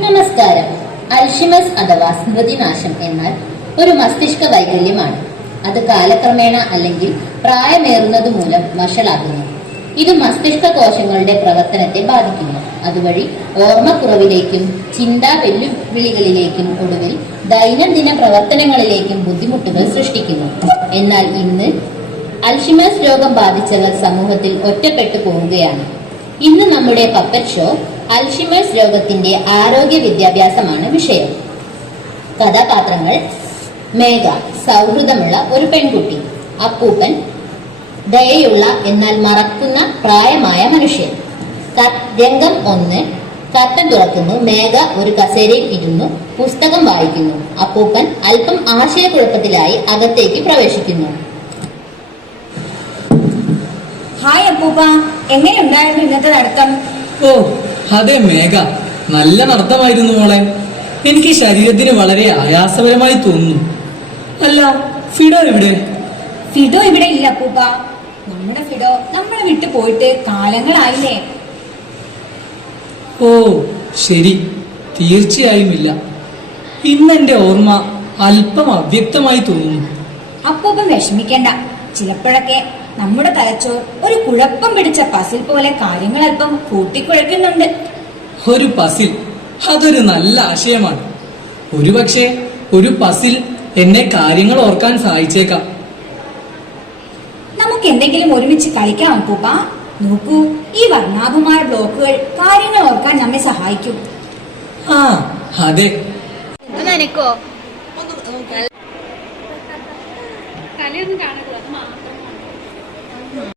നമസ്കാരം. അൽഷിമസ് അഥവാ സ്മൃതിനാശം എന്നാൽ ഒരു മസ്തിഷ്ക വൈകല്യമാണ്. അത് കാലക്രമേണ അല്ലെങ്കിൽ പ്രായമേറുന്നത് മൂലം വഷളാകുന്നു. ഇത് മസ്തിഷ്ക കോശങ്ങളുടെ പ്രവർത്തനത്തെ ബാധിക്കുന്നു. അതുവഴി ഓർമ്മക്കുറവിലേക്കും ചിന്താ വെല്ലുവിളികളിലേക്കും ഒടുവിൽ ദൈനംദിന പ്രവർത്തനങ്ങളിലേക്കും ബുദ്ധിമുട്ടുകൾ സൃഷ്ടിക്കുന്നു. എന്നാൽ ഇന്ന് അൽഷിമേഴ്സ് രോഗം ബാധിച്ചവർ സമൂഹത്തിൽ ഒറ്റപ്പെട്ടു പോവുകയാണ്. ഇന്ന് നമ്മുടെ പപ്പറ്റ് ഷോ അൽഷിമേഴ്സ് രോഗത്തിന്റെ ആരോഗ്യ വിദ്യാഭ്യാസമാണ് വിഷയം. കഥാപാത്രങ്ങൾ: മേഘ, സൗഹൃദമുള്ള ഒരു പെൺകുട്ടി; അപ്പൂപ്പൻ, ദയയുള്ള എന്നാൽ മറക്കുന്ന പ്രായമായ മനുഷ്യൻ. രംഗം 1. കർട്ടൻ തുറക്കുന്നു. മേഘ ഒരു കസേരയിൽ ഇരുന്നു പുസ്തകം വായിക്കുന്നു. അപ്പൂപ്പൻ അല്പം ആശയക്കുഴപ്പത്തിലായി അകത്തേക്ക് പ്രവേശിക്കുന്നു. ഹായ് അപ്പൂപ്പ, എങ്ങനെയുണ്ടായിരുന്നു ഇന്നത്തെ നടത്തം? ഓ അതെ മേഘ, നല്ല നടത്തമായിരുന്നു മോളെ. എനിക്ക് ശരീരത്തിന് വളരെ ആയാസപരമായി തോന്നുന്നു. അല്ല, ഫിഡോ എവിടെ? ഫിഡോ ഇവിടെ ഇല്ല അപ്പൂപ്പ. നമ്മുടെ ഫിഡോ നമ്മളെ വിട്ടു പോയിട്ട് കാലങ്ങളായില്ലേ. ഓ ശരി, തീർച്ചയായും ഇല്ല. ഇന്നെന്റെ ഓർമ്മ അല്പം അവ്യക്തമായി തോന്നുന്നു. അപ്പൂപ്പൻ വിഷമിക്കേണ്ട. ചിലപ്പോഴൊക്കെ നമ്മുടെ തലച്ചോർ ഒരു കുഴപ്പം പിടിച്ച പസിൽ പോലെ കാര്യങ്ങൾ അല്പം കൂട്ടിക്കുഴയ്ക്കുന്നുണ്ട്. ഒരു പസിൽ, അതൊരു നല്ല ആശയമാണ്. ഒരുപക്ഷെ ഒരു പസിൽ എന്നെ കാര്യങ്ങൾ ഓർക്കാൻ സഹായിച്ചേക്കാം. നമുക്ക് എന്തെങ്കിലും ഒരുമിച്ച് കളിക്കാം അപ്പൂപ്പ. നോക്കൂ, ഈ വർണ്ണാഭമായ ബ്ലോക്കുകൾ കാര്യങ്ങൾ ഓർക്കാൻ നമ്മെ സഹായിക്കും. ആ അതെ. നിനക്കോ കലയൊന്നും കാണാൻ